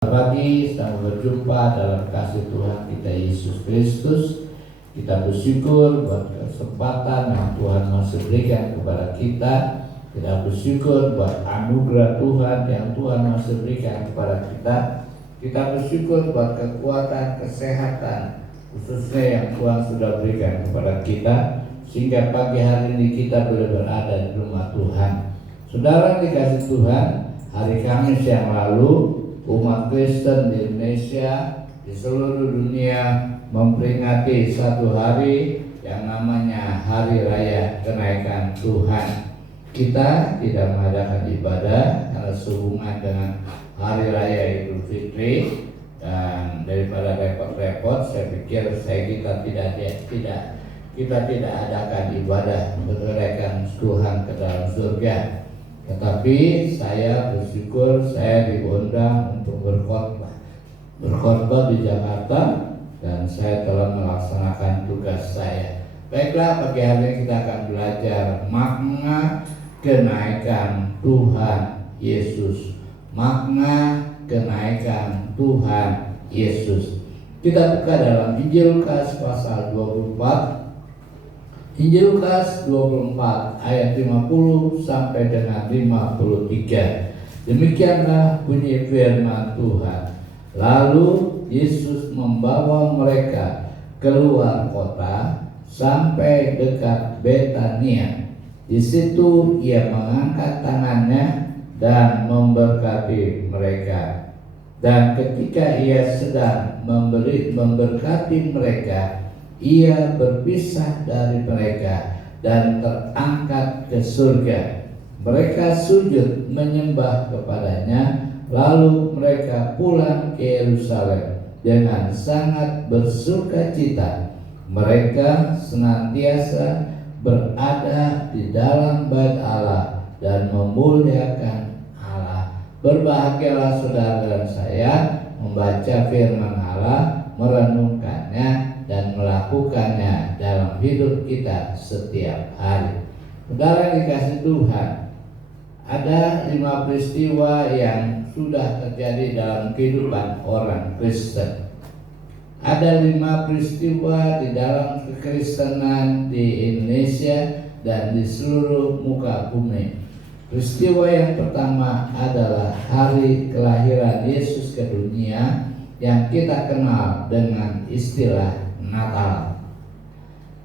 Pagi, selamat berjumpa dalam kasih Tuhan kita Yesus Kristus. Kita bersyukur buat kesempatan yang Tuhan masih berikan kepada kita. Kita bersyukur buat anugerah Tuhan yang Tuhan masih berikan kepada kita. Kita bersyukur buat kekuatan, kesehatan, khususnya yang Tuhan sudah berikan kepada kita, sehingga pagi hari ini kita boleh berada di rumah Tuhan. Saudara dikasih Tuhan, hari Kamis yang lalu umat Kristen di Indonesia, di seluruh dunia memperingati satu hari yang namanya Hari Raya Kenaikan Tuhan. Kita tidak mengadakan ibadah karena sehubungan dengan Hari Raya Idul Fitri, dan daripada repot-repot, saya pikir kita tidak adakan ibadah mengeraikan Tuhan ke dalam surga. Tetapi saya bersyukur saya diundang untuk berkhotbah di Jakarta, dan saya telah melaksanakan tugas saya. Baiklah, pagi hari ini kita akan belajar makna kenaikan Tuhan Yesus. Makna kenaikan Tuhan Yesus. Kita buka dalam Injil Lukas pasal 24. Injil Lukas 24 ayat 50 sampai dengan 53. Demikianlah bunyi firman Tuhan. Lalu Yesus membawa mereka keluar kota sampai dekat Betania. Di situ ia mengangkat tangannya dan memberkati mereka. Dan ketika ia sedang memberkati mereka, ia berpisah dari mereka dan terangkat ke surga. Mereka sujud menyembah kepadanya, lalu mereka pulang ke Yerusalem dengan sangat bersukacita. Mereka senantiasa berada di dalam bait Allah dan memuliakan Allah. Berbahagialah saudara dan saya membaca firman Allah, merenungkannya dan melakukannya dalam hidup kita setiap hari. Saudara yang dikasih Tuhan, ada 5 peristiwa yang sudah terjadi dalam kehidupan orang Kristen. Ada 5 peristiwa di dalam kekristenan di Indonesia dan di seluruh muka bumi. Peristiwa yang pertama adalah hari kelahiran Yesus ke dunia yang kita kenal dengan istilah Natal.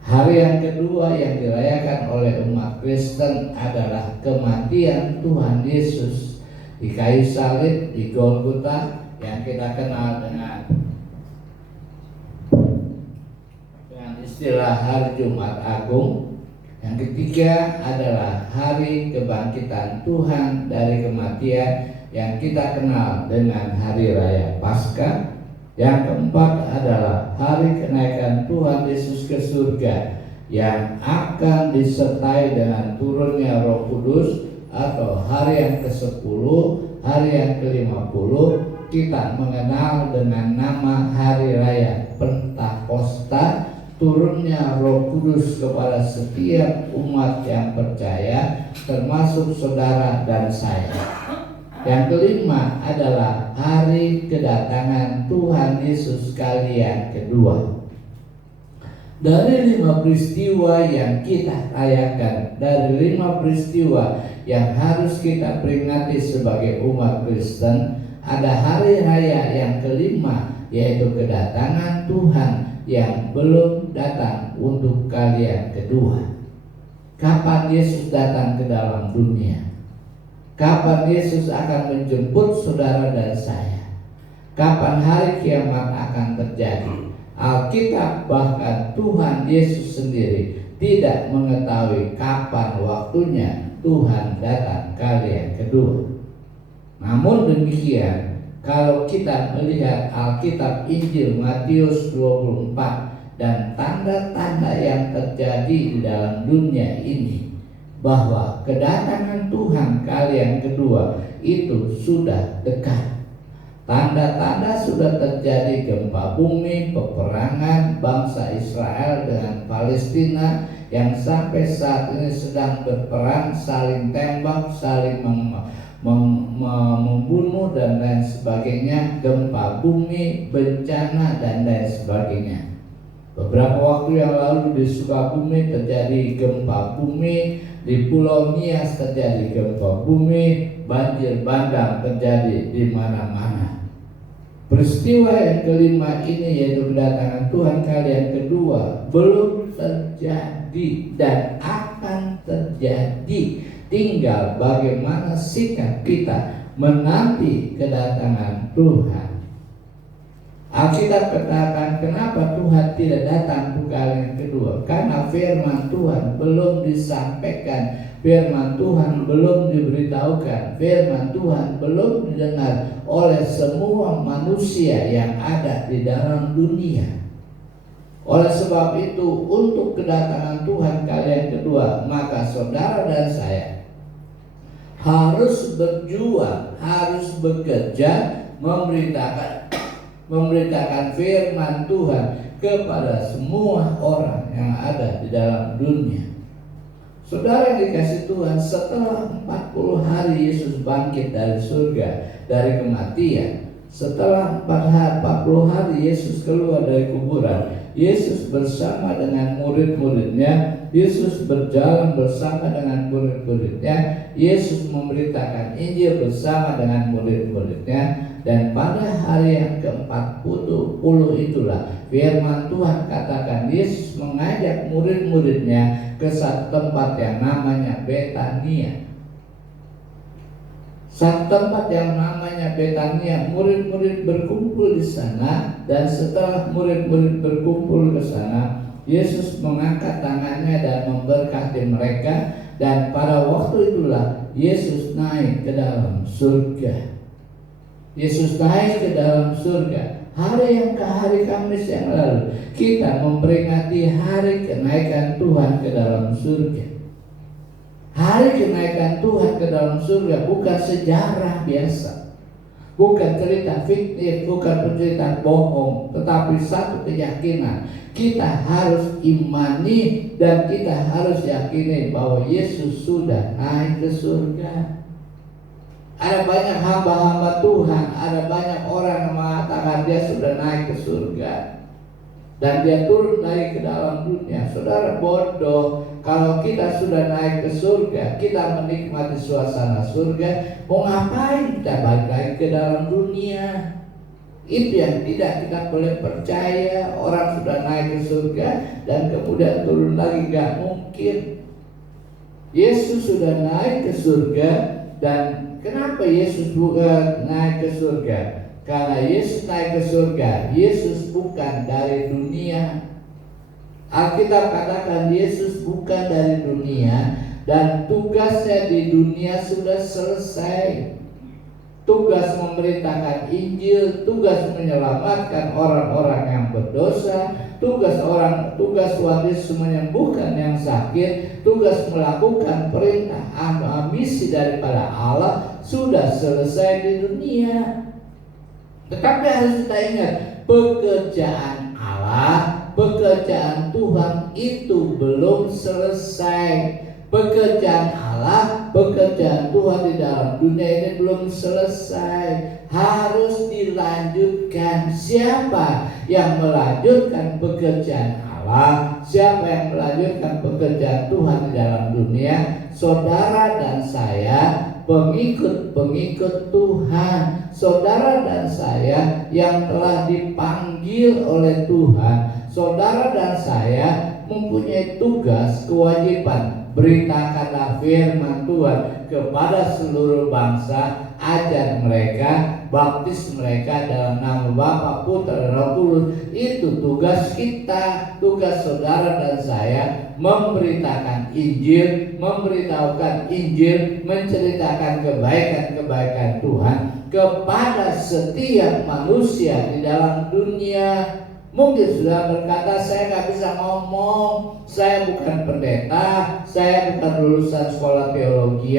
Hari yang kedua yang dirayakan oleh umat Kristen adalah kematian Tuhan Yesus di kayu salib di Golgota yang kita kenal dengan istilah Hari Jumat Agung. Yang ketiga adalah hari kebangkitan Tuhan dari kematian yang kita kenal dengan Hari Raya Paskah. Yang keempat adalah hari kenaikan Tuhan Yesus ke surga yang akan disertai dengan turunnya Roh Kudus, atau hari yang ke-10, hari yang ke-50 kita mengenal dengan nama Hari Raya Pentakosta, turunnya Roh Kudus kepada setiap umat yang percaya, termasuk saudara dan saya. Yang kelima adalah hari kedatangan Tuhan Yesus kali yang kedua. Dari 5 peristiwa yang kita rayakan, dari 5 peristiwa yang harus kita peringati sebagai umat Kristen, ada hari raya yang kelima, yaitu kedatangan Tuhan yang belum datang untuk kali yang kedua. Kapan Yesus datang ke dalam dunia? Kapan Yesus akan menjemput saudara dan saya? Kapan hari kiamat akan terjadi? Alkitab, bahkan Tuhan Yesus sendiri tidak mengetahui kapan waktunya Tuhan datang kali yang kedua. Namun demikian, kalau kita melihat Alkitab Injil Matius 24 dan tanda-tanda yang terjadi di dalam dunia ini, bahwa kedatangan Tuhan kali yang kedua itu sudah dekat. Tanda-tanda sudah terjadi: gempa bumi, peperangan bangsa Israel dengan Palestina yang sampai saat ini sedang berperang, saling tembak, saling membunuh dan lain sebagainya, gempa bumi, bencana dan lain sebagainya. Beberapa waktu yang lalu di Sukabumi terjadi gempa bumi, di Pulau Nias terjadi gempa bumi, banjir bandang terjadi di mana-mana. Peristiwa yang kelima ini, yaitu kedatangan Tuhan kali yang kedua, belum terjadi dan akan terjadi. Tinggal bagaimana sikap kita menanti kedatangan Tuhan. Alkitab katakan kenapa Tuhan tidak datang ke kali yang kedua? Karena firman Tuhan belum disampaikan, firman Tuhan belum diberitahukan, firman Tuhan belum didengar oleh semua manusia yang ada di dalam dunia. Oleh sebab itu, untuk kedatangan Tuhan kali yang kedua, maka saudara dan saya harus berjuang, harus bekerja, memberitakan firman Tuhan kepada semua orang yang ada di dalam dunia. Saudara yang dikasih Tuhan, setelah 40 hari Yesus bangkit dari surga, dari kematian. Setelah 40 hari Yesus keluar dari kuburan, Yesus bersama dengan murid-muridnya, Yesus berjalan bersama dengan murid-muridnya, Yesus memberitakan Injil bersama dengan murid-muridnya. Dan pada hari yang ke-40 itulah firman Tuhan katakan Yesus mengajak murid-muridnya ke satu tempat yang namanya Betania. Satu tempat yang namanya Betania, murid-murid berkumpul di sana, dan setelah murid-murid berkumpul ke sana, Yesus mengangkat tangannya dan memberkati mereka, dan pada waktu itulah Yesus naik ke dalam surga. Yesus naik ke dalam surga. Hari Kamis yang lalu kita memperingati hari kenaikan Tuhan ke dalam surga. Hari kenaikan Tuhan ke dalam surga bukan sejarah biasa, bukan cerita fiktif, bukan cerita bohong, tetapi satu keyakinan. Kita harus imani dan kita harus yakini bahwa Yesus sudah naik ke surga. Ada banyak hamba-hamba Tuhan, ada banyak orang yang mengatakan dia sudah naik ke surga dan dia turun lagi ke dalam dunia. Saudara bodoh. Kalau kita sudah naik ke surga, kita menikmati suasana surga, mau ngapain kita balik lagi ke dalam dunia? Itu yang tidak kita boleh percaya. Orang sudah naik ke surga dan kemudian turun lagi, gak mungkin. Yesus sudah naik ke surga. Dan kenapa Yesus naik ke surga? Karena Yesus naik ke surga, Yesus bukan dari dunia. Alkitab katakan Yesus bukan dari dunia, dan tugasnya di dunia sudah selesai. Tugas memberitakan Injil, tugas menyelamatkan orang-orang yang berdosa, tugas Tuhan Yesus menyembuhkan yang sakit, tugas melakukan perintah misi daripada Allah sudah selesai di dunia. Tetapi harus kita ingat, pekerjaan Allah, pekerjaan Tuhan itu belum selesai. Pekerjaan Allah, pekerjaan Tuhan di dalam dunia ini belum selesai, harus dilanjutkan. Siapa yang melanjutkan pekerjaan Allah? Siapa yang melanjutkan pekerjaan Tuhan di dalam dunia? Saudara dan saya, pengikut-pengikut Tuhan. Saudara dan saya yang telah dipanggil oleh Tuhan. Saudara dan saya mempunyai tugas, kewajiban. Beritakanlah firman Tuhan kepada seluruh bangsa, ajar mereka, baptis mereka dalam nama Bapa, Putra, dan Roh Kudus. Itu tugas kita, tugas saudara dan saya, memberitakan Injil, memberitahukan Injil, menceritakan kebaikan-kebaikan Tuhan kepada setiap manusia di dalam dunia. Mungkin sudah berkata, saya gak bisa ngomong, saya bukan pendeta, saya bukan lulusan sekolah teologi,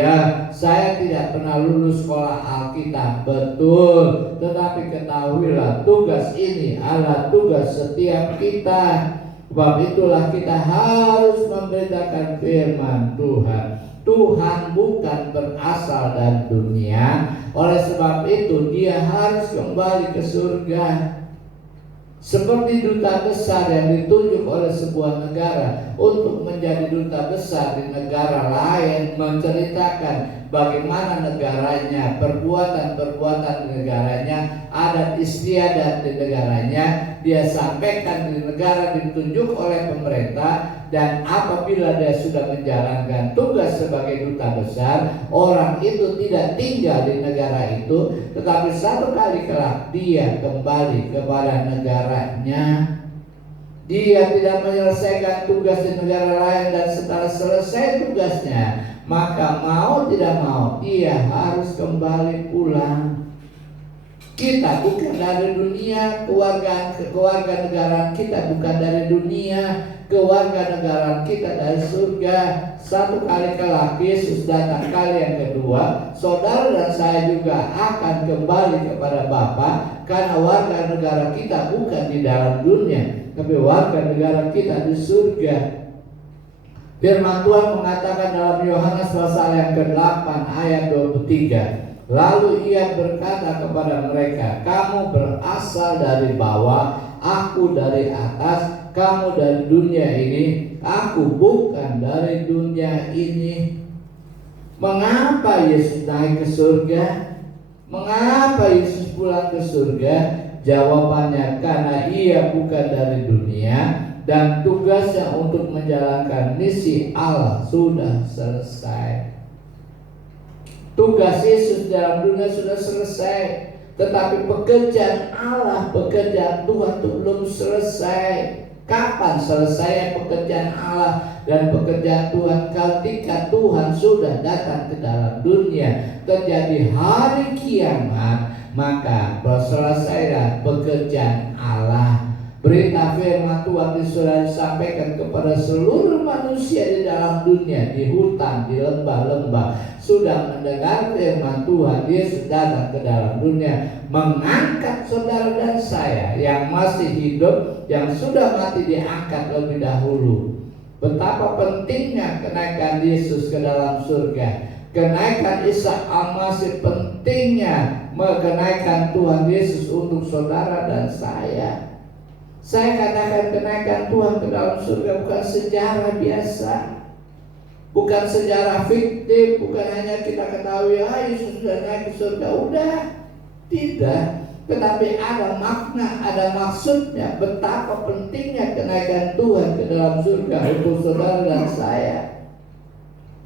saya tidak pernah lulus sekolah Alkitab. Betul, tetapi ketahuilah tugas ini adalah tugas setiap kita. Sebab itulah kita harus memberitakan firman Tuhan. Tuhan bukan berasal dari dunia. Oleh sebab itu dia harus kembali ke surga. Seperti duta besar yang ditunjuk oleh sebuah negara untuk menjadi duta besar di negara lain, menceritakan bagaimana negaranya, perbuatan-perbuatan di negaranya, adat istiadat di negaranya, dia sampaikan di negara ditunjuk oleh pemerintah. Dan apabila dia sudah menjalankan tugas sebagai duta besar, orang itu tidak tinggal di negara itu, tetapi satu kali kelak dia kembali kepada negaranya. Dia tidak menyelesaikan tugas di negara lain, dan setelah selesai tugasnya, maka mau tidak mau dia harus kembali pulang. Kita bukan dari dunia, keluarga negara kita bukan dari dunia, keluarga negara kita dari surga. Satu kali kelak Yesus datang kali yang kedua, saudara dan saya juga akan kembali kepada Bapa, karena warga negara kita bukan di dalam dunia, tapi warga negara kita di surga. Firman Tuhan mengatakan dalam Yohanes pasal yang ke-8 ayat 23. Lalu ia berkata kepada mereka, kamu berasal dari bawah, aku dari atas. Kamu dari dunia ini, aku bukan dari dunia ini. Mengapa Yesus naik ke surga? Mengapa Yesus pulang ke surga? Jawabannya karena ia bukan dari dunia, dan tugasnya untuk menjalankan misi Allah sudah selesai. Tugas Yesus dalam dunia sudah selesai, tetapi pekerjaan Allah, pekerjaan Tuhan itu belum selesai. Kapan selesai pekerjaan Allah dan pekerjaan Tuhan? Ketika Tuhan sudah datang ke dalam dunia, terjadi hari kiamat, maka selesailah pekerjaan Allah. Berita firman Tuhan sudah disampaikan kepada seluruh manusia di dalam dunia, di hutan, di lembah-lembah, sudah mendengar firman Tuhan. Yesus datang ke dalam dunia, mengangkat saudara dan saya yang masih hidup, yang sudah mati diangkat lebih dahulu. Betapa pentingnya kenaikan Yesus ke dalam surga. Kenaikan Isa Al-Masih pentingnya mengenaikan Tuhan Yesus untuk saudara dan saya. Saya katakan kenaikan Tuhan ke dalam surga bukan sejarah biasa, bukan sejarah fiktif, bukan hanya kita ketahui Yesus sudah naik ke surga, udah. Tidak, tetapi ada makna, ada maksudnya. Betapa pentingnya kenaikan Tuhan ke dalam surga untuk saudara dan saya.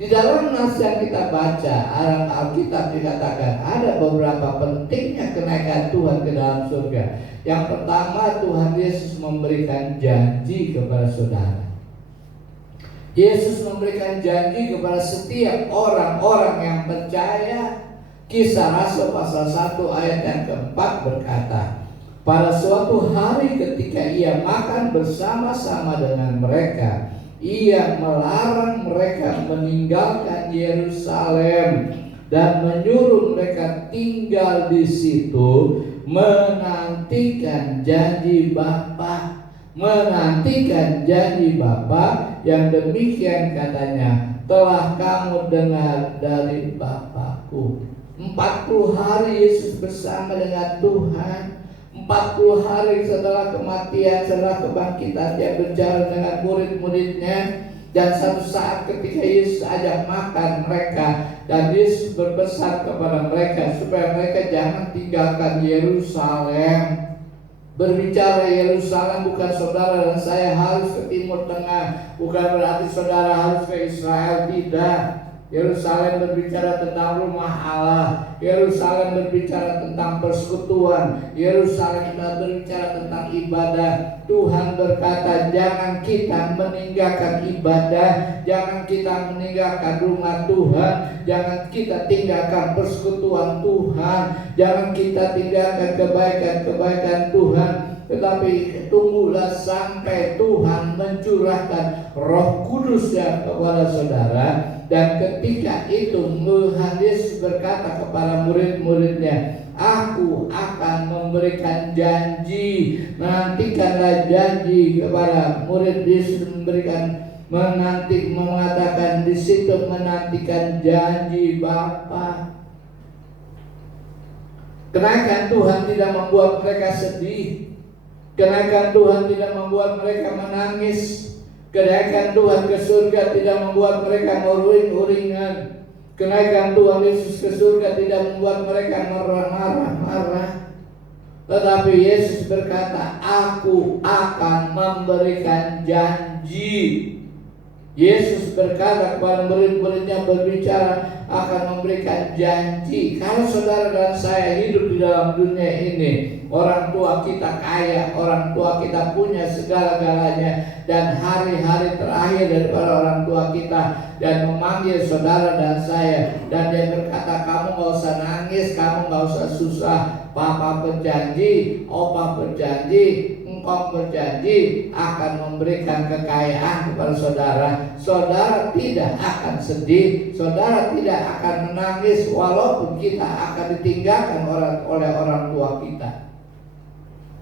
Di dalam nas yang kita baca, Alkitab dikatakan ada beberapa pentingnya kenaikan Tuhan ke dalam surga. Yang pertama, Tuhan Yesus memberikan janji kepada saudara. Yesus memberikan janji kepada setiap orang-orang yang percaya. Kisah Rasul pasal 1 ayat yang ke-4 berkata, pada suatu hari ketika ia makan bersama-sama dengan mereka, ia melarang mereka meninggalkan Yerusalem dan menyuruh mereka tinggal di situ, menantikan janji Bapa. Menantikan janji Bapa yang demikian katanya, telah kamu dengar dari Bapakku. 40 hari Yesus bersama dengan Tuhan. 40 hari setelah kematian, setelah kebangkitan, dia berjalan dengan murid-muridnya. Dan satu saat ketika Yesus ajak makan mereka, dan Yesus berpesan kepada mereka supaya mereka jangan tinggalkan Yerusalem. Berbicara Yerusalem bukan saudara dan saya harus ke Timur Tengah, bukan berarti saudara harus ke Israel, tidak. Yerusalem berbicara tentang rumah Allah. Yerusalem berbicara tentang persekutuan. Yerusalem berbicara tentang ibadah. Tuhan berkata, jangan kita meninggalkan ibadah, jangan kita meninggalkan rumah Tuhan, jangan kita tinggalkan persekutuan Tuhan, jangan kita tinggalkan kebaikan-kebaikan Tuhan. Tetapi tunggulah sampai Tuhan mencurahkan Roh Kudus-Nya kepada saudara. Dan ketika itu Tuhan Yesus berkata kepada murid-muridnya, aku akan memberikan janji. Nantikanlah janji kepada murid. Yesus memberikan mengatakan di situ menantikan janji Bapa. Kenaikan Tuhan tidak membuat mereka sedih. Kenaikan Tuhan tidak membuat mereka menangis. Kenaikan Tuhan ke surga tidak membuat mereka uring-uringan. Kenaikan Tuhan Yesus ke surga tidak membuat mereka marah-marah. Tetapi Yesus berkata, aku akan memberikan janji. Yesus berkata kepada murid-muridnya, berbicara akan memberikan janji. Kalau saudara dan saya hidup di dalam dunia ini, orang tua kita kaya, orang tua kita punya segala-galanya, dan hari-hari terakhir daripada orang tua kita, dan memanggil saudara dan saya, dan dia berkata, kamu gak usah nangis, kamu gak usah susah, Papa berjanji, Opa berjanji, engkau berjanji akan memberikan kekayaan kepada saudara. Saudara tidak akan sedih, saudara tidak akan menangis, walaupun kita akan ditinggalkan oleh orang tua kita.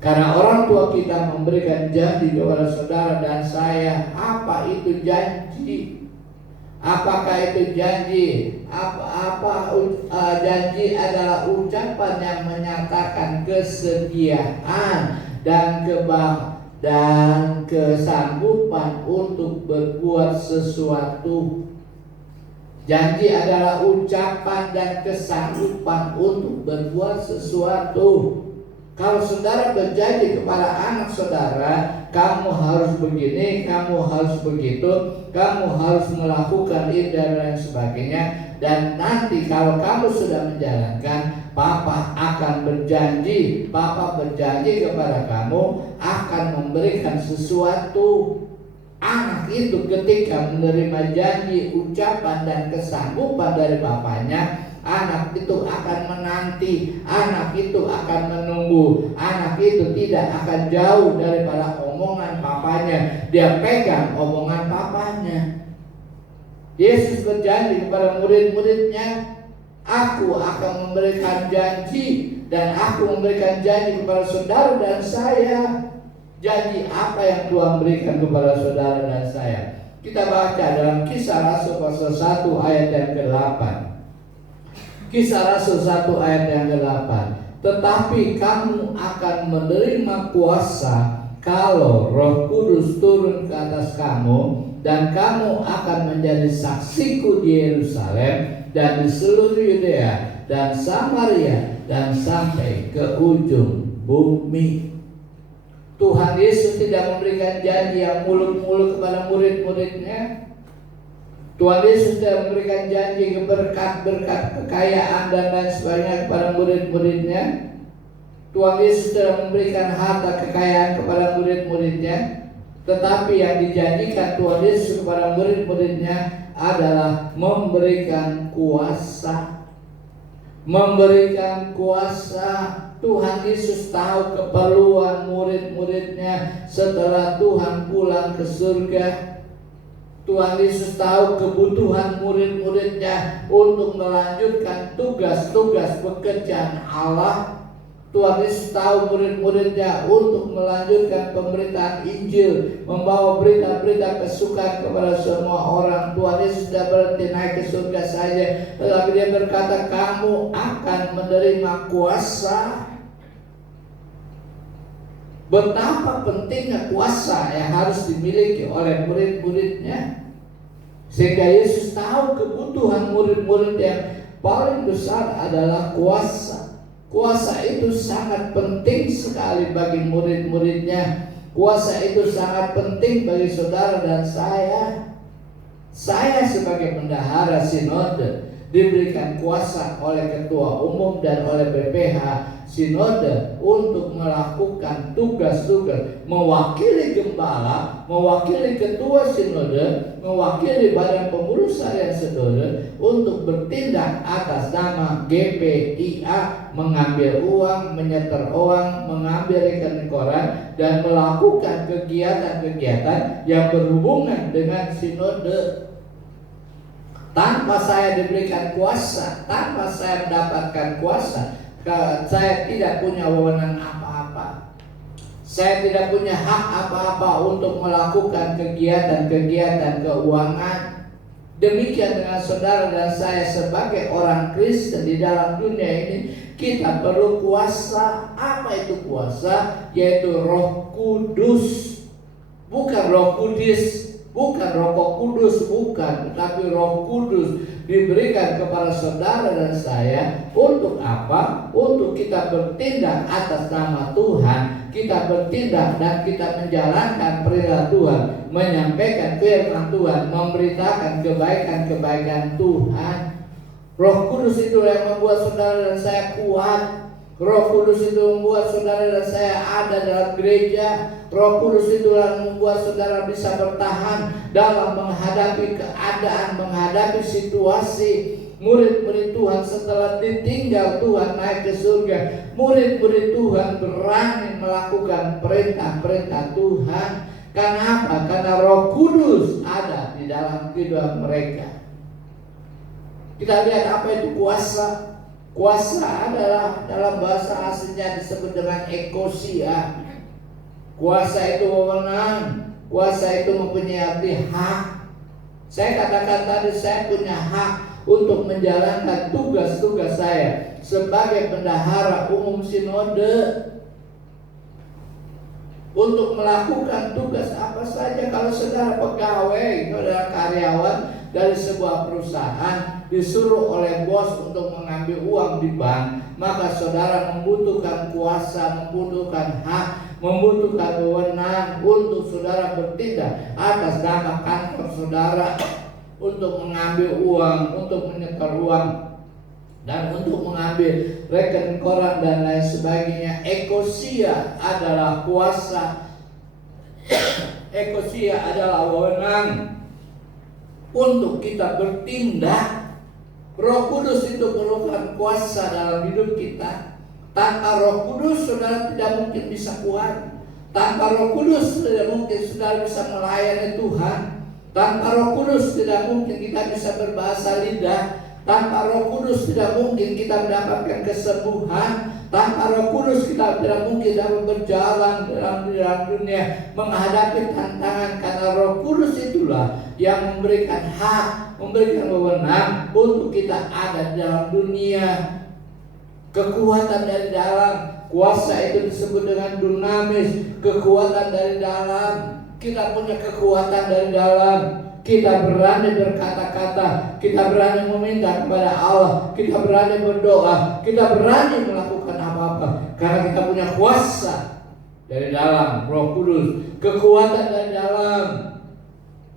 Karena orang tua kita memberikan janji kepada saudara dan saya. Apa itu janji? Apakah itu janji? Janji adalah ucapan yang menyatakan kesediaan dan kesanggupan untuk berbuat sesuatu. Janji adalah ucapan dan kesanggupan untuk berbuat sesuatu. Kalau saudara berjanji kepada anak saudara, kamu harus begini, kamu harus begitu, kamu harus melakukan ini dan lain sebagainya, dan nanti kalau kamu sudah menjalankan, Papa akan berjanji, Papa berjanji kepada kamu akan memberikan sesuatu. Anak itu ketika menerima janji, ucapan dan kesanggupan dari bapaknya, anak itu akan menanti, anak itu akan menunggu, anak itu tidak akan jauh daripada omongan papanya. Dia pegang omongan papanya. Yesus berjanji kepada murid-muridnya, aku akan memberikan janji, dan aku memberikan janji kepada saudara dan saya. Janji apa yang Tuhan berikan kepada saudara dan saya? Kita baca dalam Kisah Rasul pasal 1 ayat yang ke-8. Kisah Rasul 1 ayat yang ke-8. Tetapi kamu akan menerima kuasa kalau Roh Kudus turun ke atas kamu, dan kamu akan menjadi saksiku di Yerusalem dan di seluruh Yudea dan Samaria dan sampai ke ujung bumi. Tuhan Yesus tidak memberikan janji yang muluk-muluk kepada murid-muridnya. Tuhan Yesus tidak memberikan janji berkat-berkat kekayaan dan lain sebagainya kepada murid-muridnya. Tuhan Yesus tidak memberikan harta kekayaan kepada murid-muridnya. Tetapi yang dijanjikan Tuhan Yesus kepada murid-muridnya adalah memberikan kuasa. Memberikan kuasa. Tuhan Yesus tahu keperluan murid-muridnya setelah Tuhan pulang ke surga. Tuhan Yesus tahu kebutuhan murid-muridnya untuk melanjutkan tugas-tugas pekerjaan Allah. Tuhan Yesus tahu murid-muridnya untuk melanjutkan pemberitaan Injil, membawa berita-berita kesukaan kepada semua orang. Tuhan Yesus tidak berhenti naik ke surga saja, tetapi dia berkata, kamu akan menerima kuasa. Betapa pentingnya kuasa yang harus dimiliki oleh murid-muridnya, sehingga Yesus tahu kebutuhan murid-murid yang paling besar adalah kuasa. Kuasa itu sangat penting sekali bagi murid-muridnya. Kuasa itu sangat penting bagi saudara dan saya. Saya sebagai bendahara sinode diberikan kuasa oleh ketua umum dan oleh BPH sinode untuk melakukan tugas-tugas, mewakili gembala, mewakili ketua sinode, mewakili badan pengurus harian sinode untuk bertindak atas nama GPIA, mengambil uang, menyetor uang, mengambil rekening koran, dan melakukan kegiatan-kegiatan yang berhubungan dengan sinode. Tanpa saya diberikan kuasa, tanpa saya mendapatkan kuasa, saya tidak punya wewenang apa-apa. Saya tidak punya hak apa-apa untuk melakukan kegiatan-kegiatan keuangan. Demikian dengan saudara dan saya sebagai orang Kristen di dalam dunia ini, kita perlu kuasa. Apa itu kuasa? Yaitu Roh Kudus. Bukan Roh Kudus, bukan Roh Kudus, bukan, tetapi Roh Kudus diberikan kepada saudara dan saya untuk apa? Untuk kita bertindak atas nama Tuhan, kita bertindak dan kita menjalankan perintah Tuhan, menyampaikan firman Tuhan, memberitakan kebaikan-kebaikan Tuhan. Roh Kudus itu yang membuat saudara dan saya kuat. Roh Kudus itu membuat saudara dan saya ada dalam gereja. Roh Kudus itu yang membuat saudara bisa bertahan dalam menghadapi keadaan, menghadapi situasi. Murid-murid Tuhan setelah ditinggal Tuhan naik ke surga, murid-murid Tuhan berani melakukan perintah-perintah Tuhan. Karena apa? Karena Roh Kudus ada di dalam kehidupan mereka. Kita lihat apa itu kuasa. Kuasa adalah dalam bahasa aslinya disebut dengan ekosia. Kuasa itu wewenang, kuasa itu mempunyai arti hak. Saya katakan tadi saya punya hak untuk menjalankan tugas-tugas saya sebagai bendahara umum sinode. Untuk melakukan tugas apa saja. Kalau saudara pegawai, saudara karyawan dari sebuah perusahaan disuruh oleh bos untuk mengambil uang di bank, maka saudara membutuhkan kuasa, membutuhkan hak, membutuhkan wewenang untuk saudara bertindak atas nama kantor saudara untuk mengambil uang, untuk menyetor uang, dan untuk mengambil rekening koran dan lain sebagainya. Ekosia adalah kuasa. Ekosia adalah wewenang untuk kita bertindak. Roh Kudus itu merupakan kuasa dalam hidup kita. Tanpa Roh Kudus saudara tidak mungkin bisa kuat. Tanpa Roh Kudus tidak mungkin saudara bisa melayani Tuhan. Tanpa Roh Kudus tidak mungkin kita bisa berbahasa lidah. Tanpa Roh Kudus tidak mungkin kita mendapatkan kesembuhan. Tanpa Roh Kudus kita tidak mungkin dapat berjalan dalam dunia menghadapi tantangan. Karena Roh Kudus itulah yang memberikan hak, memberikan wewenang untuk kita ada di dalam dunia. Kekuatan dari dalam, kuasa itu disebut dengan dunamis, kekuatan dari dalam. Kita punya kekuatan dari dalam. Kita berani berkata-kata, kita berani meminta kepada Allah, kita berani berdoa, kita berani melakukan apa-apa karena kita punya kuasa dari dalam, Roh Kudus, kekuatan dari dalam.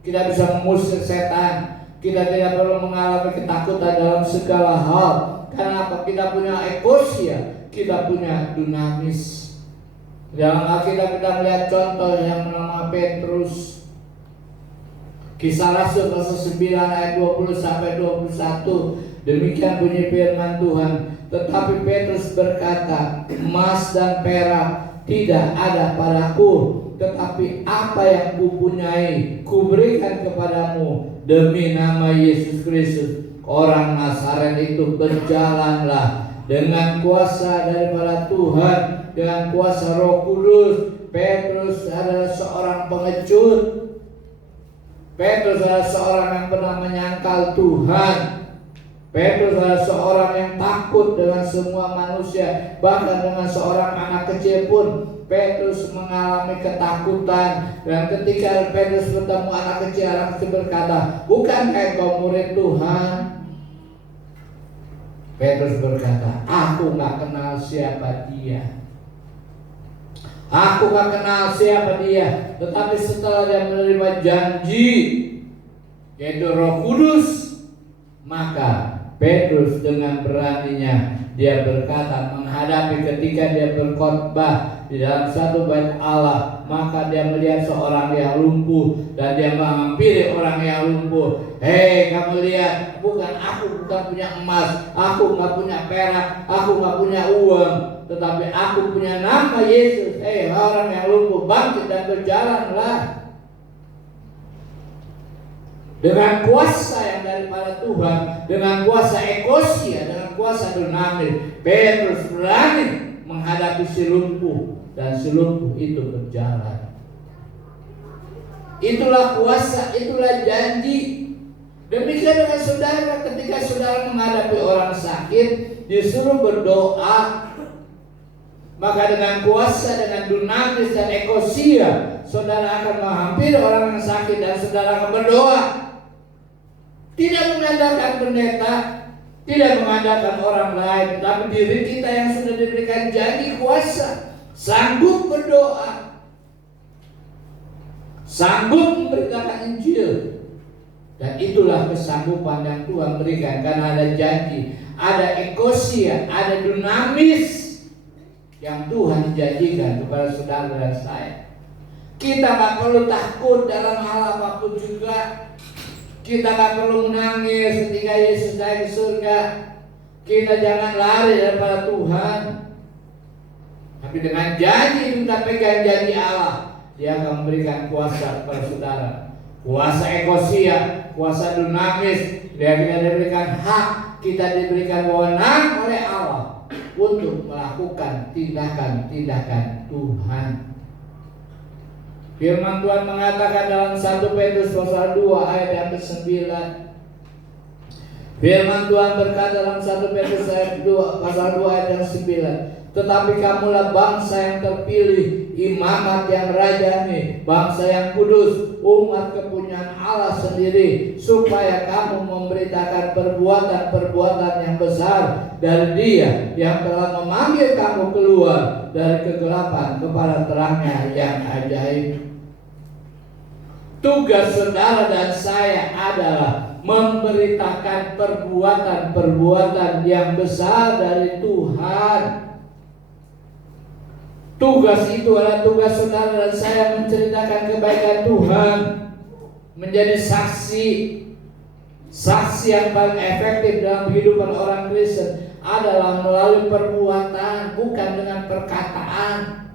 Kita bisa mengusir setan, kita tidak perlu mengalami ketakutan dalam segala hal. Karena apa? Kita punya ekosia, kita punya dunamis. Dalam Alkitab kita melihat contoh yang bernama Petrus. Kisah Rasul pasal 9 ayat 20 sampai 21. Demikian bunyi firman Tuhan. Tetapi Petrus berkata, emas dan perak tidak ada padaku, tetapi apa yang kupunyai kuberikan kepadamu. Demi nama Yesus Kristus orang Nazaret itu, berjalanlah. Dengan kuasa daripada Tuhan, dengan kuasa Roh Kudus. Petrus adalah seorang pengecut. Petrus adalah seorang yang pernah menyangkal Tuhan. Petrus adalah seorang yang takut dengan semua manusia. Bahkan dengan seorang anak kecil pun Petrus mengalami ketakutan. Dan ketika Petrus bertemu anak kecil berkata, bukankah engkau murid Tuhan? Petrus berkata, aku gak kenal siapa dia. Aku gak kenal siapa dia. Tetapi setelah dia menerima janji, yaitu Roh Kudus, maka Petrus dengan beraninya dia berkata, menghadapi ketika dia berkhotbah di dalam satu bait Allah, maka dia melihat seorang yang lumpuh dan dia menghampiri orang yang lumpuh. Hei, kamu lihat, aku bukan punya emas, aku gak punya perak, aku gak punya uang, tetapi aku punya nama Yesus. Hei, orang yang lumpuh, bangkit dan berjalanlah. Dengan kuasa yang daripada Tuhan, dengan kuasa ekosia, dengan kuasa dunamis, Petrus berani menghadapi si lumpuh. dan seluruh itu berjalan. Itulah kuasa, itulah janji. Demikian dengan saudara, ketika saudara menghadapi orang sakit, disuruh berdoa, maka dengan kuasa, dengan dunamis dan ekosia, saudara akan menghampiri orang yang sakit dan saudara akan berdoa. Tidak mengandalkan pendeta, tidak mengandalkan orang lain, tapi diri kita yang sudah diberikan janji kuasa, sanggup berdoa, sanggup memberitakan Injil. Dan itulah kesanggupan yang Tuhan berikan, karena ada janji, ada ekosia, ada dunamis yang Tuhan janjikan kepada saudara dan saya. Kita gak perlu takut dalam hal apapun juga. Kita gak perlu menangis ketika Yesus naik ke surga. Kita jangan lari daripada Tuhan. Tapi dengan janji, kita pegang janji Allah, Dia akan memberikan kuasa kepada saudara. Kuasa ekosia, kuasa dunamis. Dia diberikan hak, kita diberikan wewenang oleh Allah untuk melakukan tindakan-tindakan Tuhan. Firman Tuhan mengatakan dalam 1 Petrus pasal 2 ayat yang ke-9. Firman Tuhan berkata dalam 1 Petrus pasal 2 ayat yang ke-9. Tetapi kamulah bangsa yang terpilih, imamat yang rajani, bangsa yang kudus, umat kepunyaan Allah sendiri, supaya kamu memberitakan perbuatan-perbuatan yang besar dari Dia yang telah memanggil kamu keluar dari kegelapan kepada terangnya yang ajaib. Tugas saudara dan saya adalah memberitakan perbuatan-perbuatan yang besar dari Tuhan. Tugas itu adalah tugas saudara dan saya menceritakan kebaikan Tuhan, menjadi saksi yang paling efektif dalam kehidupan orang Kristen adalah melalui perbuatan, bukan dengan perkataan.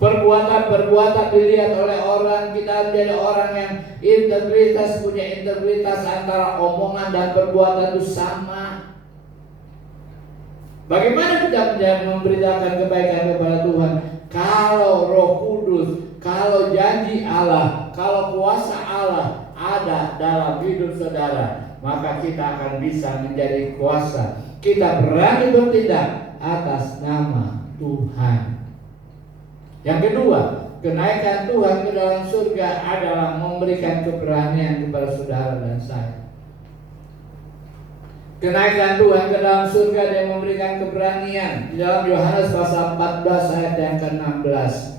Perbuatan dilihat oleh orang, kita menjadi orang yang punya integritas antara omongan dan perbuatan itu sama. Bagaimana kita memberitakan kebaikan kepada Tuhan? Kalau Roh Kudus, kalau janji Allah, kalau kuasa Allah ada dalam hidup saudara, maka kita akan bisa menjadi kuasa. Kita berani bertindak atas nama Tuhan. Yang kedua, kenaikan Tuhan ke dalam surga adalah memberikan keberanian kepada saudara dan saya. Kenaikan Tuhan ke dalam surga dan memberikan keberanian. Di dalam Yohanes pasal 14 ayat yang ke-16.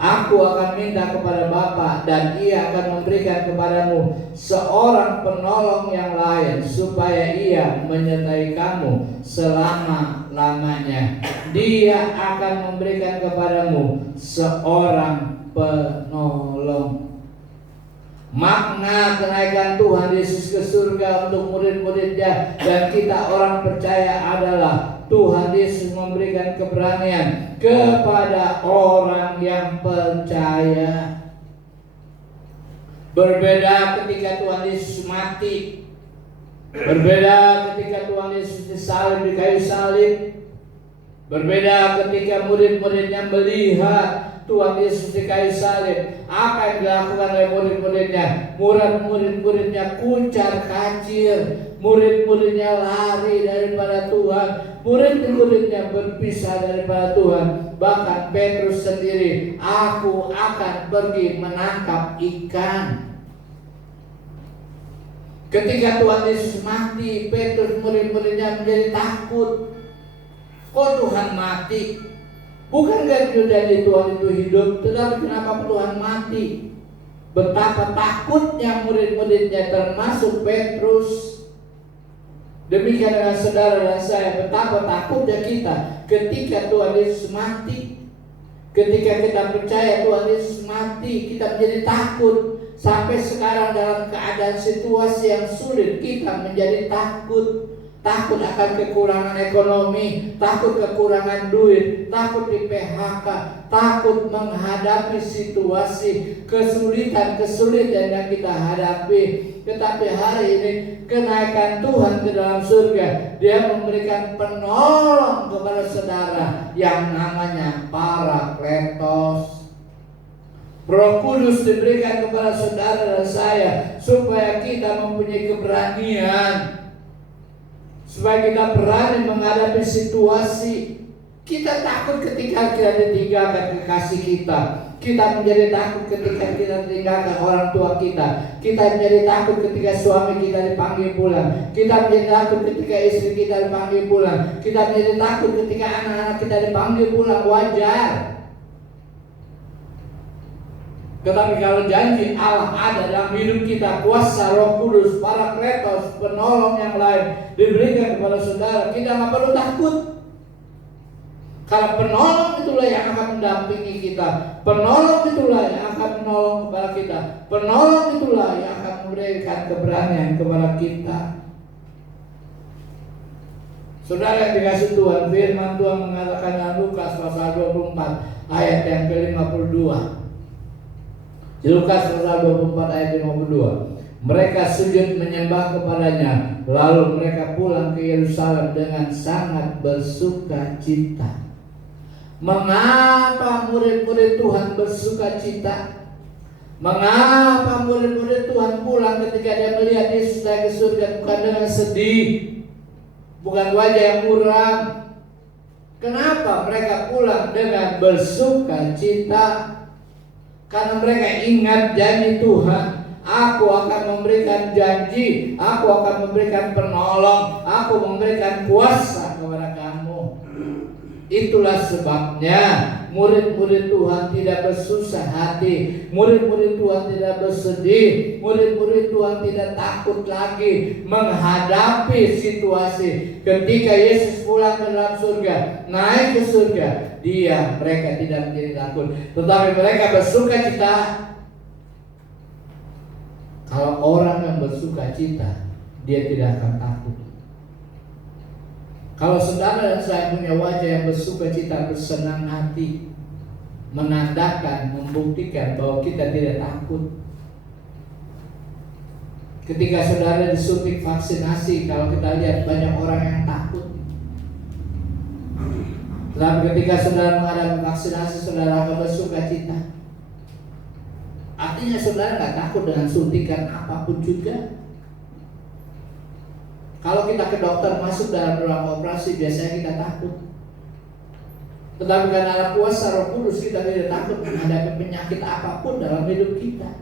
Aku akan minta kepada Bapa dan Ia akan memberikan kepadamu seorang penolong yang lain, supaya Ia menyertai kamu selama-lamanya. Dia akan memberikan kepadamu seorang penolong. Makna kenaikan Tuhan Yesus ke surga untuk murid-muridnya dan kita orang percaya adalah Tuhan Yesus memberikan keberanian kepada orang yang percaya. Berbeda ketika Tuhan Yesus mati, berbeda ketika Tuhan Yesus disalib di kayu salib, berbeda ketika murid-muridnya melihat Tuhan Yesus di kayu salib. Apa yang dilakukan oleh murid-muridnya? Murid-muridnya kucar kacir, murid-muridnya lari daripada Tuhan, murid-muridnya berpisah daripada Tuhan. Bahkan Petrus sendiri, aku akan pergi menangkap ikan. Ketika Tuhan Yesus mati, Petrus murid-muridnya menjadi takut. Kok Tuhan mati? Bukankah janji Tuhan itu hidup? Tetapi kenapa Tuhan mati? Betapa takutnya murid-muridnya, termasuk Petrus. Demikian dengan saudara dan saya, betapa takutnya kita ketika Tuhan Yesus mati. Ketika kita percaya Tuhan Yesus mati, kita menjadi takut. Sampai sekarang dalam keadaan situasi yang sulit, kita menjadi takut. takut akan kekurangan ekonomi, takut kekurangan duit, takut di PHK, takut menghadapi situasi kesulitan yang kita hadapi. Tetapi hari ini kenaikan Tuhan ke dalam surga, Dia memberikan penolong kepada saudara yang namanya Parakletos. Roh Kudus diberikan kepada saudara dan saya supaya kita mempunyai keberanian, supaya kita berani menghadapi situasi. Kita takut ketika kita ditinggalkan kekasih kita. Kita menjadi takut ketika kita ditinggalkan orang tua kita. Kita menjadi takut ketika suami kita dipanggil pulang. Kita menjadi takut ketika istri kita dipanggil pulang. Kita menjadi takut ketika anak-anak kita dipanggil pulang. Wajar. Tetapi kalau janji Allah ada dalam hidup kita, kuasa Roh Kudus, Parakletos, penolong yang lain diberikan kepada saudara, kita nggak perlu takut. Karena penolong itulah yang akan mendampingi kita, penolong itulah yang akan menolong kepada kita, penolong itulah yang akan memberikan keberanian kepada kita. Saudara yang dikasih Tuhan, firman Tuhan mengatakan dalam Lukas pasal 24 ayat yang ke-52. Di Lukas pasal 24 ayat 52, mereka sujud menyembah kepadanya, lalu mereka pulang ke Yerusalem dengan sangat bersuka cita. Mengapa murid-murid Tuhan bersuka cita? Mengapa murid-murid Tuhan pulang ketika dia melihat Yesus naik ke surga bukan dengan sedih, bukan wajah yang muram? Kenapa mereka pulang dengan bersuka cita? Karena mereka ingat janji Tuhan. Aku akan memberikan janji, aku akan memberikan penolong, aku memberikan kuasa kepada kamu. Itulah sebabnya murid-murid Tuhan tidak bersusah hati, murid-murid Tuhan tidak bersedih, murid-murid Tuhan tidak takut lagi menghadapi situasi. Ketika Yesus pulang ke dalam surga, naik ke surga, mereka tidak menjadi takut, tetapi mereka bersuka cita. Kalau orang yang bersuka cita, dia tidak akan takut. Kalau saudara dan saya punya wajah yang bersuka cita, bersenang hati, menandakan, membuktikan bahwa kita tidak takut. Ketika saudara disuntik vaksinasi, kalau kita lihat banyak orang yang takut. Tetapi ketika saudara menghadapi vaksinasi, saudara akan bersuka cita. Artinya saudara nggak takut dengan suntikan apapun juga. Kalau kita ke dokter masuk dalam ruang operasi, biasanya kita takut. Tetapi karena ada kuasa Roh Kudus, kita tidak takut menghadapi penyakit apapun dalam hidup kita.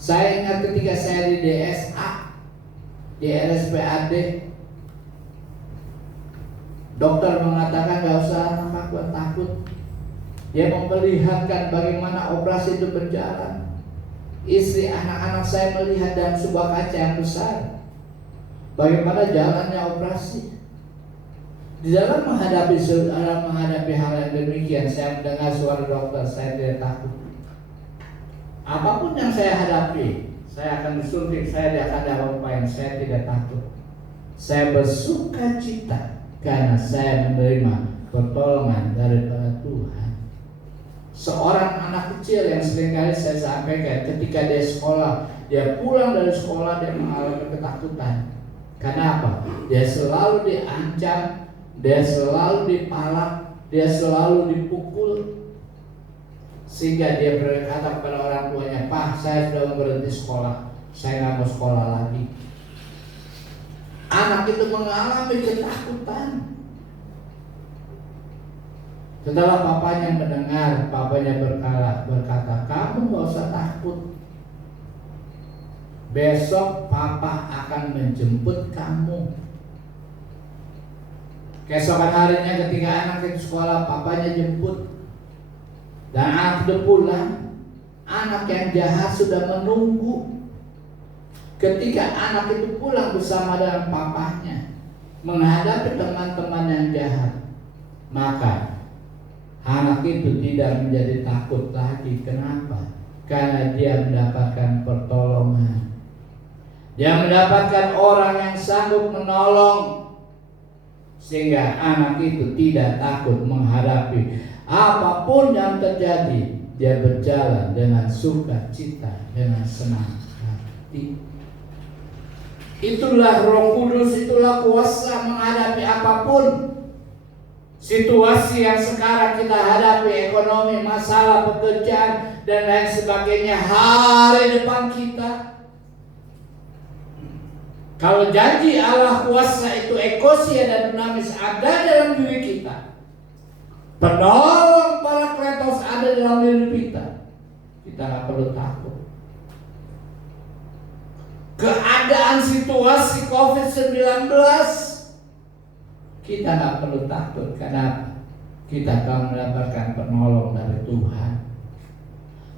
Saya ingat ketika saya di DSA, di RSPAD, dokter mengatakan gak usah anak aku takut. Dia memperlihatkan bagaimana operasi itu berjalan. Istri anak-anak saya melihat dalam sebuah kaca yang besar bagaimana jalannya operasi. Di dalam menghadapi hal yang demikian, saya mendengar suara dokter, saya tidak takut. Apapun yang saya hadapi, saya akan disuntik, saya akan diapa-apain, saya tidak takut. Saya bersuka cita karena saya menerima pertolongan daripada Tuhan. Seorang anak kecil yang seringkali saya sampaikan, ketika dia sekolah, dia pulang dari sekolah, dia mengalami ketakutan. Karena apa? Dia selalu diancam, dia selalu dipalak, dia selalu dipukul, sehingga dia berkata kepada orang tuanya, "Pak, saya sudah berhenti sekolah, saya nggak mau sekolah lagi." Anak itu mengalami ketakutan. Setelah papanya mendengar, papanya berkata, "Kamu nggak usah takut. Besok papa akan menjemput kamu." Keesokan harinya ketika anak itu sekolah, papanya jemput. Dan anak itu pulang. Anak yang jahat sudah menunggu. Ketika anak itu pulang bersama dengan papanya menghadapi teman-teman yang jahat, maka anak itu tidak menjadi takut lagi. Kenapa? Karena dia mendapatkan pertolongan. Dia mendapatkan orang yang sanggup menolong, sehingga anak itu tidak takut menghadapi apapun yang terjadi. Dia berjalan dengan sukacita, dengan senang hati. Itulah Roh Kudus, itulah kuasa menghadapi apapun situasi yang sekarang kita hadapi, ekonomi, masalah, pekerjaan, dan lain sebagainya, hari depan kita. Kalau janji Allah kuasa itu ekosia dan dinamis ada dalam diri kita, penolong Parakletos ada dalam diri kita, kita nggak perlu takut. Keadaan situasi COVID-19 kita nggak perlu takut, karena kita akan mendapatkan penolong dari Tuhan.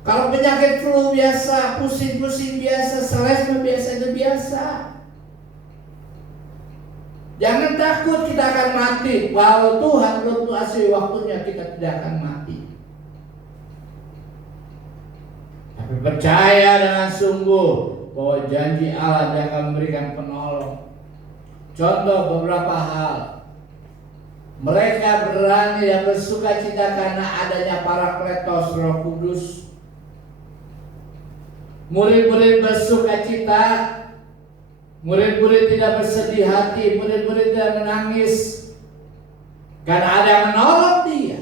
Kalau penyakit flu biasa, pusing-pusing biasa, selesma biasa, itu biasa. Jangan takut kita akan mati. Walau Tuhan belum kasih waktunya, kita tidak akan mati. Tapi percaya dengan sungguh bahwa janji Allah dia akan memberikan penolong. Contoh beberapa hal. Mereka berani dan bersukacita karena adanya Parakletos, Roh Kudus. Murid-murid bersukacita, murid-murid tidak bersedih hati, murid-murid tidak menangis, karena ada yang menolong dia.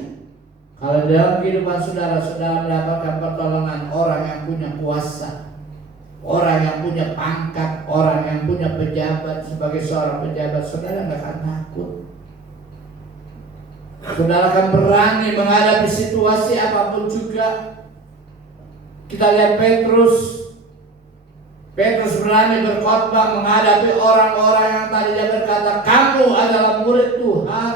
Kalau dalam kehidupan saudara-saudara mendapatkan pertolongan orang yang punya kuasa, orang yang punya pangkat, orang yang punya pejabat, sebagai seorang pejabat, saudara nggak akan takut. Saudara akan berani menghadapi situasi apapun juga. Kita lihat Petrus berani berkhotbah menghadapi orang-orang yang tadinya berkata, kamu adalah murid Tuhan.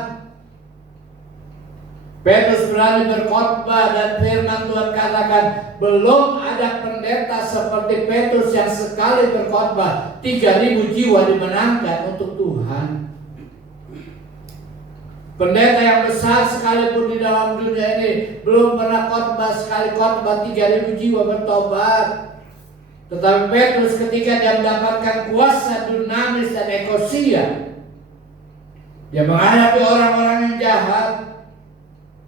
Petrus berani berkhotbah dan firman Tuhan katakan, belum ada pendeta seperti Petrus yang sekali berkhotbah 3.000 jiwa dimenangkan untuk Tuhan. Pendeta yang besar sekalipun di dalam dunia ini belum pernah khotbah sekali khotbah 3.000 jiwa bertobat. Tetapi Petrus ketika dia mendapatkan kuasa dinamis dan ekosia, dia menghadapi orang-orang yang jahat,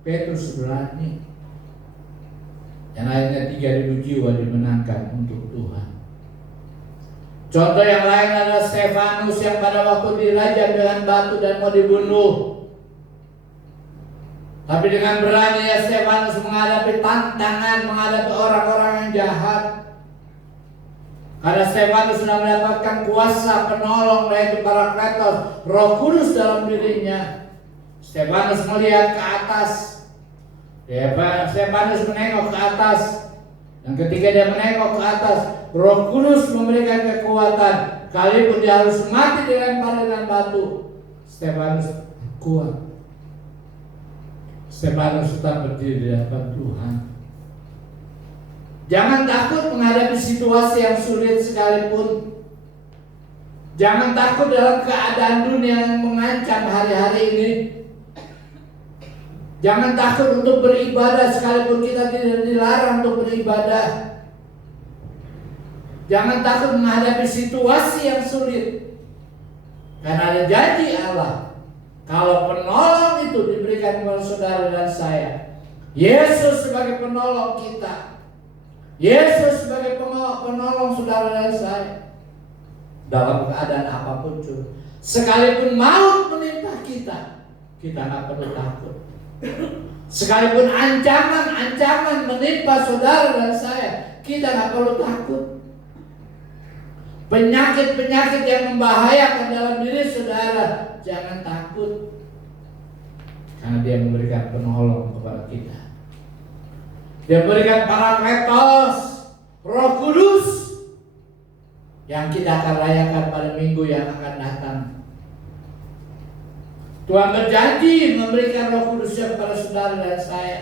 Petrus berani. Yang lainnya 3.000 jiwa dimenangkan untuk Tuhan. Contoh yang lain adalah Stefanus yang pada waktu dirajam dengan batu dan mau dibunuh. Tapi dengan berani ya Stefanus menghadapi tantangan, menghadapi orang-orang yang jahat. Karena Stefanus sudah mendapatkan kuasa penolong, yaitu Parakletos, Roh Kudus dalam dirinya. Stefanus melihat ke atas. Stefanus menengok ke atas. Dan ketika dia menengok ke atas, Roh Kudus memberikan kekuatan. Kalipun dia harus mati dilempar dengan batu, Stefanus kuat. Stefanus tetap berdiri di hadapan Tuhan. Jangan takut menghadapi situasi yang sulit sekalipun. Jangan takut dalam keadaan dunia yang mengancam hari-hari ini. Jangan takut untuk beribadah sekalipun kita tidak dilarang untuk beribadah. Jangan takut menghadapi situasi yang sulit, karena ada janji Allah. Kalau penolong itu diberikan kepada saudara dan saya, Yesus sebagai penolong kita, Yesus sebagai penolong saudara dan saya, dalam keadaan apapun juga, sekalipun maut menimpa kita, kita nggak perlu takut. Sekalipun ancaman menimpa saudara dan saya, kita nggak perlu takut. Penyakit-penyakit yang membahayakan dalam diri saudara, jangan takut, karena dia memberikan penolong kepada kita. Dia memberikan Parakletos, Roh Kudus, yang kita akan rayakan pada minggu yang akan datang. Tuhan berjanji memberikan Roh Kudusnya kepada saudara dan saya.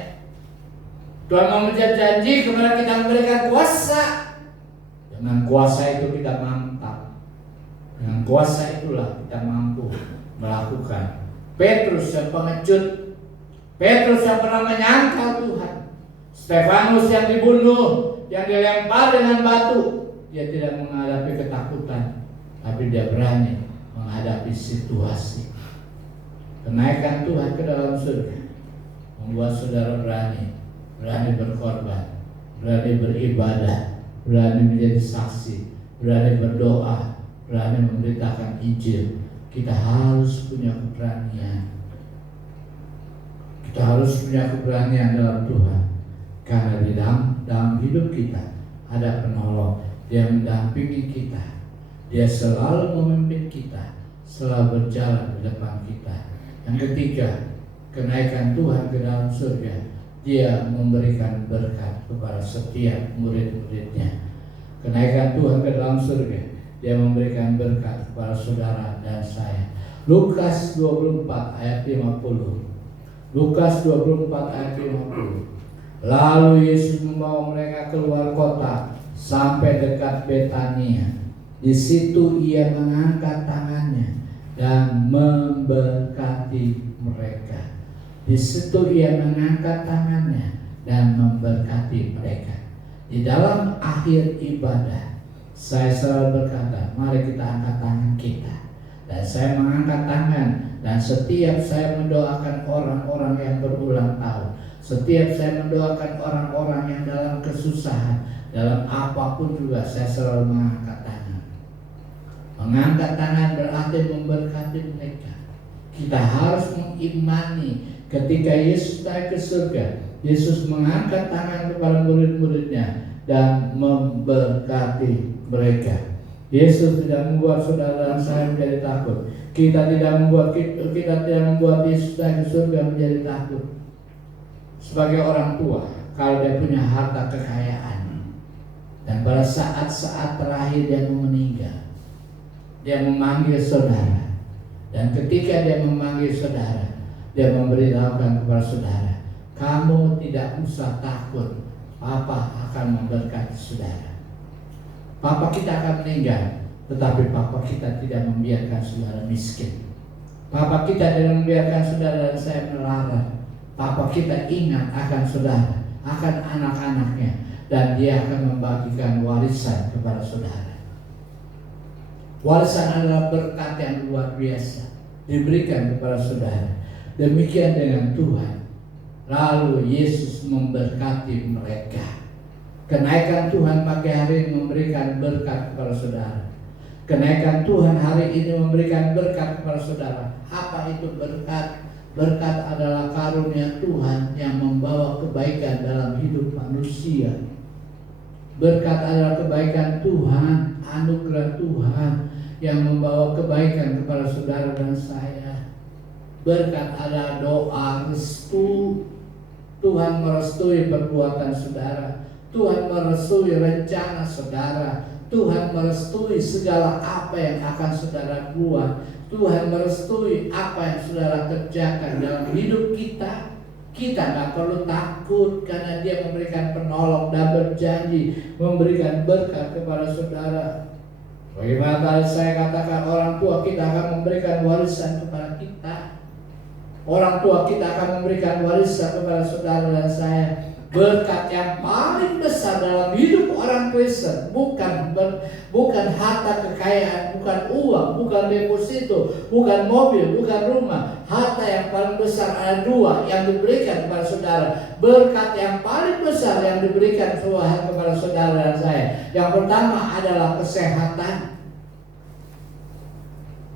Tuhan berjanji kepada kita memberikan kuasa. Dengan kuasa itu kita mantap. Dengan kuasa itulah kita mampu melakukan. Petrus yang pengecut, Petrus yang pernah menyangkal Tuhan, Stefanus yang dibunuh, yang dilempar dengan batu, dia tidak menghadapi ketakutan, tapi dia berani menghadapi situasi. Kenaikan Tuhan ke dalam surga membuat saudara berani berkorban, berani beribadah, berani menjadi saksi, berani berdoa, berani memberitakan Injil. Kita harus punya keberanian. Kita harus punya keberanian dalam Tuhan, karena di dalam hidup kita ada penolong. Dia mendampingi kita, dia selalu memimpin kita, selalu berjalan di depan kita. Yang ketiga, kenaikan Tuhan ke dalam surga, dia memberikan berkat kepada setiap murid-muridnya. Kenaikan Tuhan ke dalam surga, dia memberikan berkat kepada saudara dan saya. Lukas 24 ayat 50. Lukas 24 ayat 50. Lalu Yesus membawa mereka keluar kota sampai dekat Betania. Di situ ia mengangkat tangannya dan memberkati mereka. Di situ ia mengangkat tangannya dan memberkati mereka. Di dalam akhir ibadah, saya selalu berkata, mari kita angkat tangan kita. Dan saya mengangkat tangan, dan setiap saya mendoakan orang-orang yang berulang tahun, setiap saya mendoakan orang-orang yang dalam kesusahan, dalam apapun juga saya selalu mengangkat tangan. Mengangkat tangan berarti memberkati mereka. Kita harus mengimani ketika Yesus naik ke surga, Yesus mengangkat tangan kepada murid-muridnya dan memberkati mereka. Yesus tidak membuat saudara dan saya menjadi takut. Kita tidak membuat Yesus naik ke surga menjadi takut. Sebagai orang tua, kalau dia punya harta kekayaan dan pada saat-saat terakhir dia mau meninggal, dia memanggil saudara, dan ketika dia memanggil saudara, dia memberitahukan kepada saudara, kamu tidak usah takut, Papa akan memberkati saudara. Papa kita akan meninggal, tetapi Papa kita tidak membiarkan saudara miskin. Papa kita tidak membiarkan saudara dan saya melarat. Papa kita ingat akan saudara, akan anak-anaknya, dan dia akan membagikan warisan kepada saudara. Warisan adalah berkat yang luar biasa diberikan kepada saudara. Demikian dengan Tuhan. Lalu Yesus memberkati mereka. Kenaikan Tuhan pagi hari ini memberikan berkat kepada saudara. Kenaikan Tuhan hari ini memberikan berkat kepada saudara. Apa itu berkat? Berkat adalah karunia Tuhan yang membawa kebaikan dalam hidup manusia. Berkat adalah kebaikan Tuhan, anugerah Tuhan yang membawa kebaikan kepada saudara dan saya. Berkat adalah doa restu. Tuhan merestui perbuatan saudara. Tuhan merestui rencana saudara. Tuhan merestui segala apa yang akan saudara buat. Tuhan merestui apa yang saudara kerjakan dalam hidup kita. Kita gak perlu takut karena dia memberikan penolong dan berjanji memberikan berkat kepada saudara. Bagaimana tadi saya katakan, orang tua kita akan memberikan warisan kepada kita. Orang tua kita akan memberikan warisan kepada saudara dan saya. Berkat yang paling besar dalam hidup orang Kristen bukan harta kekayaan, bukan uang, bukan deposito, bukan mobil, bukan rumah. Harta yang paling besar ada dua yang diberikan kepada saudara. Berkat yang paling besar yang diberikan Tuhan kepada saudara dan saya. Yang pertama adalah kesehatan.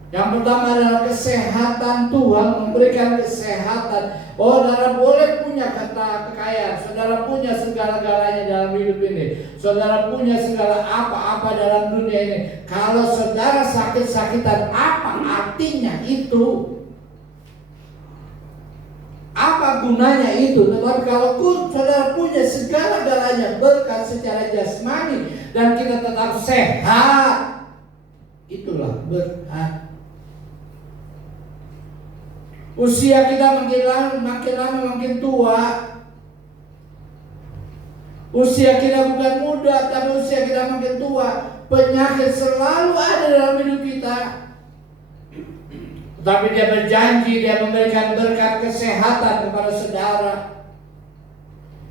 Yang pertama adalah kesehatan. Tuhan memberikan kesehatan. Oh, saudara boleh punya kata kekayaan, saudara punya segala-galanya dalam hidup ini, saudara punya segala apa-apa dalam dunia ini. Kalau saudara sakit-sakitan, apa artinya itu? Apa gunanya itu? Tetapi kalau saudara punya segala-galanya, berkat secara jasmani, dan kita tetap sehat, itulah berkat. Usia kita makin lama makin tua. Usia kita bukan muda, tapi usia kita makin tua. Penyakit selalu ada dalam hidup kita. Tapi dia berjanji, dia memberikan berkat kesehatan kepada saudara.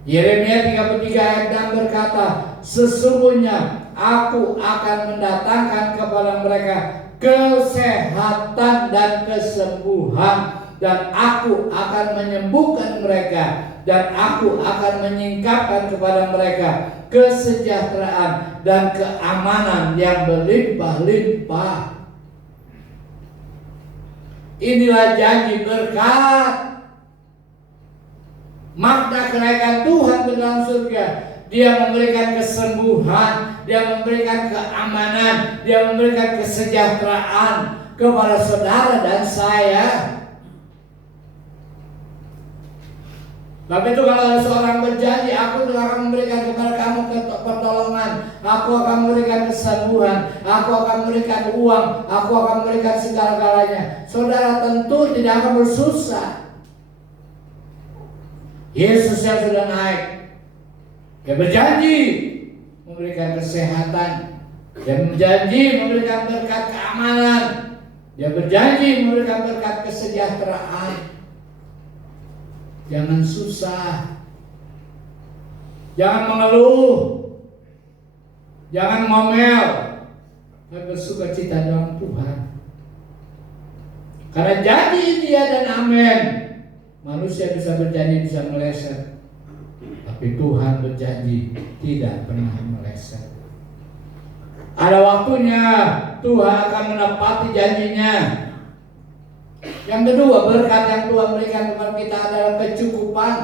Yeremia 33 ayat 6 berkata, sesungguhnya Aku akan mendatangkan kepada mereka kesehatan dan kesembuhan, dan aku akan menyembuhkan mereka, dan aku akan menyingkapkan kepada mereka kesejahteraan dan keamanan yang berlimpah-limpah. Inilah janji berkat. Makna kerajaan Tuhan di dalam surga, Dia memberikan kesembuhan, Dia memberikan keamanan, Dia memberikan kesejahteraan kepada saudara dan saya. Tapi itu kalau ada seorang berjanji, aku akan memberikan kepada kamu pertolongan, aku akan memberikan kesembuhan, aku akan memberikan uang, aku akan memberikan segala-galanya, saudara tentu tidak akan bersusah. Yesus yang sudah naik, Dia berjanji memberikan kesehatan, Dia berjanji memberikan berkat keamanan, Dia berjanji memberikan berkat kesejahteraan. Jangan susah, jangan mengeluh, jangan ngomel, tapi bersuka cita dalam Tuhan. Karena janji Dia dan amin. Manusia bisa berjanji, bisa meleset, tapi Tuhan berjanji tidak pernah meleset. Ada waktunya Tuhan akan menepati janjinya. Yang kedua, berkat yang Tuhan berikan kepada kita adalah kecukupan.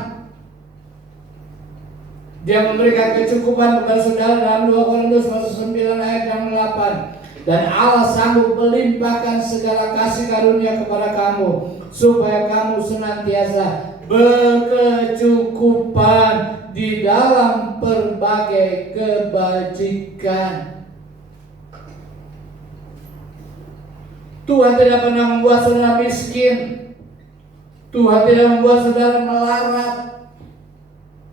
Dia memberikan kecukupan kepada saudara dalam 2 Korintus pasal 9 ayat yang 8. Dan Allah sanggup melimpahkan segala kasih karunia kepada kamu, supaya kamu senantiasa berkecukupan di dalam berbagai kebajikan. Tuhan tidak pernah membuat saudara miskin. Tuhan tidak membuat saudara melarat.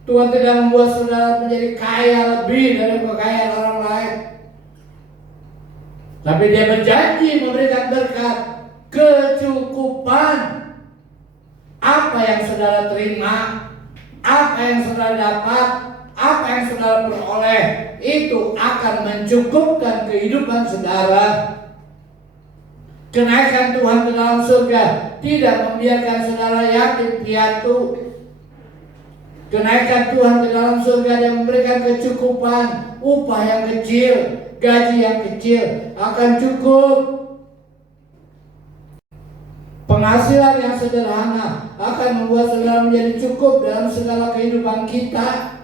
Tuhan tidak membuat saudara menjadi kaya lebih dari kekayaan orang lain. Tapi Dia berjanji memberikan berkat kecukupan. Apa yang saudara terima, apa yang saudara dapat, apa yang saudara peroleh, itu akan mencukupkan kehidupan saudara. Kenaikan Tuhan ke dalam surga tidak membiarkan saudara yatim piatu. Kenaikan Tuhan ke dalam surga dan memberikan kecukupan. Upah yang kecil, gaji yang kecil akan cukup. Penghasilan yang sederhana akan membuat saudara menjadi cukup dalam segala kehidupan kita.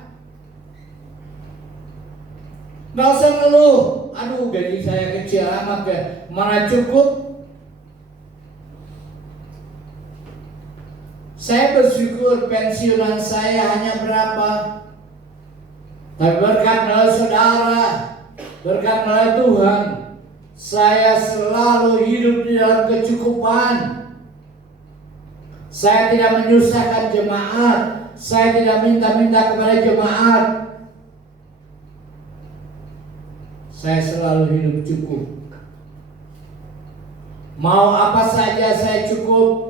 Nggak usah ngeluh, aduh gaji saya kecil amat ya, mana cukup. Saya bersyukur pensiunan saya hanya berapa, tapi berkat melalui saudara, berkat melalui Tuhan, saya selalu hidup di dalam kecukupan. Saya tidak menyusahkan jemaat, saya tidak minta-minta kepada jemaat. Saya selalu hidup cukup. Mau apa saja saya cukup.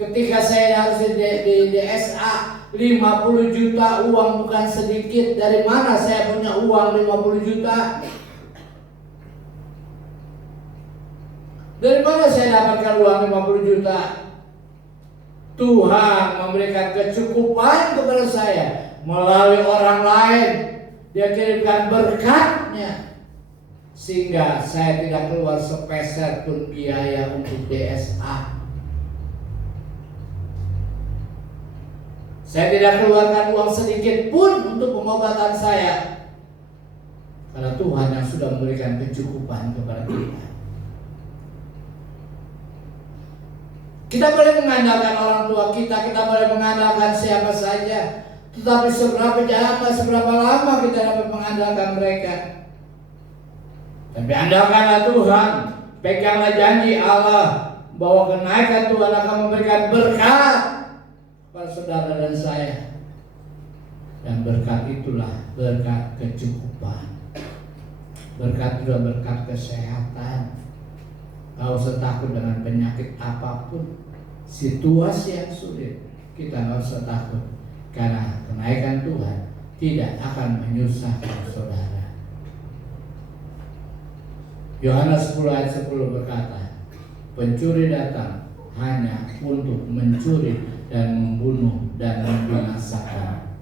Ketika saya harus di DSA 50 juta, uang bukan sedikit. Dari mana saya punya uang 50 juta? Dari mana saya dapatkan uang 50 juta? Tuhan memberikan kecukupan kepada saya melalui orang lain. Dia kirimkan berkatnya, sehingga saya tidak keluar sepeser pun biaya untuk DSA. Saya tidak keluarkan uang sedikit pun untuk pengobatan saya, karena Tuhan yang sudah memberikan kecukupan kepada kita. Kita boleh mengandalkan orang tua kita boleh mengandalkan siapa saja, tetapi seberapa lama kita dapat mengandalkan mereka? Tapi andalkanlah Tuhan, peganglah janji Allah bahwa kenaikan Tuhan akan memberikan berkat pada saudara dan saya. Dan berkat itulah berkat kecukupan. Berkat juga berkat kesehatan. Gak usah takut dengan penyakit apapun, situasi yang sulit, kita gak usah takut, karena kenaikan Tuhan tidak akan menyusahkan saudara. Yohanes 10 ayat 10 berkata, pencuri datang hanya untuk mencuri dan membunuh dan membinasakan.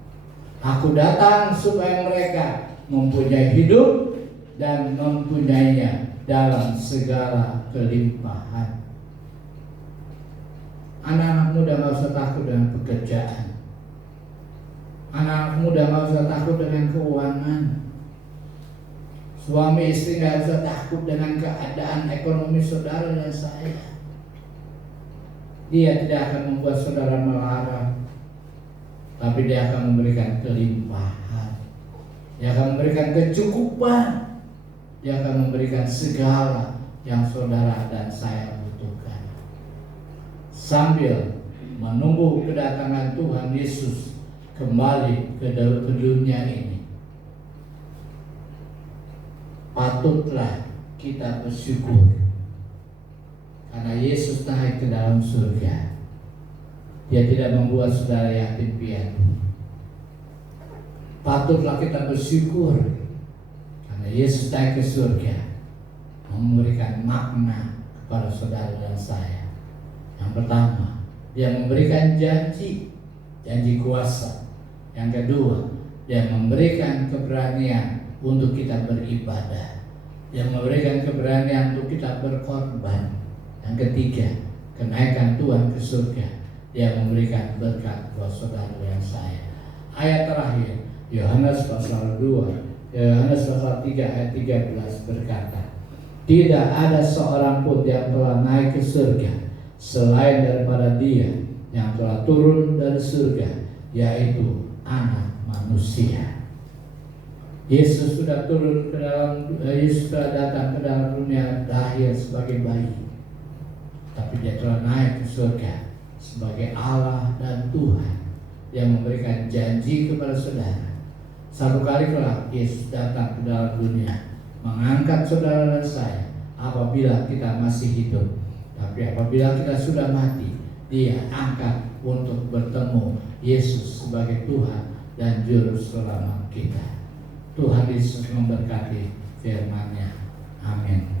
Aku datang supaya mereka mempunyai hidup dan mempunyainya dalam segala kelimpahan. Anak-anak muda gak usah takut dengan pekerjaan. Anak-anak muda gak usah takut dengan keuangan. Suami istri gak usah takut dengan keadaan ekonomi saudara dan saya. Dia tidak akan membuat saudara melarat, tapi dia akan memberikan kelimpahan. Dia akan memberikan kecukupan. Dia akan memberikan segala yang saudara dan saya butuhkan. Sambil menunggu kedatangan Tuhan Yesus kembali ke dunia ini, patutlah kita bersyukur karena Yesus naik ke dalam surga. Dia tidak membuat saudara yatim piatu. Patutlah kita bersyukur karena Yesus naik ke surga, memberikan makna kepada saudara dan saya. Yang pertama, dia memberikan janji kuasa. Yang kedua, dia memberikan keberanian untuk kita beribadah. Dia memberikan keberanian untuk kita berkorban. Yang ketiga, kenaikan Tuhan ke surga. Dia memberikan berkat buat saudara dan saya. Ayat terakhir, Yohanes pasal 2, Yohanes pasal 3 ayat 13 berkata, tidak ada seorang pun yang telah naik ke surga selain daripada Dia yang telah turun dari surga, yaitu Anak Manusia. Yesus sudah turun ke dalam, Yesus sudah datang ke dalam dunia, lahir sebagai bayi, tapi Dia telah naik ke surga sebagai Allah dan Tuhan yang memberikan janji kepada saudara. Satu kali kelak Yesus datang ke dalam dunia, mengangkat saudara dan saya apabila kita masih hidup. Tapi apabila kita sudah mati, Dia angkat untuk bertemu Yesus sebagai Tuhan dan Juru Selamat kita. Tuhan Yesus memberkati firman-Nya. Amin.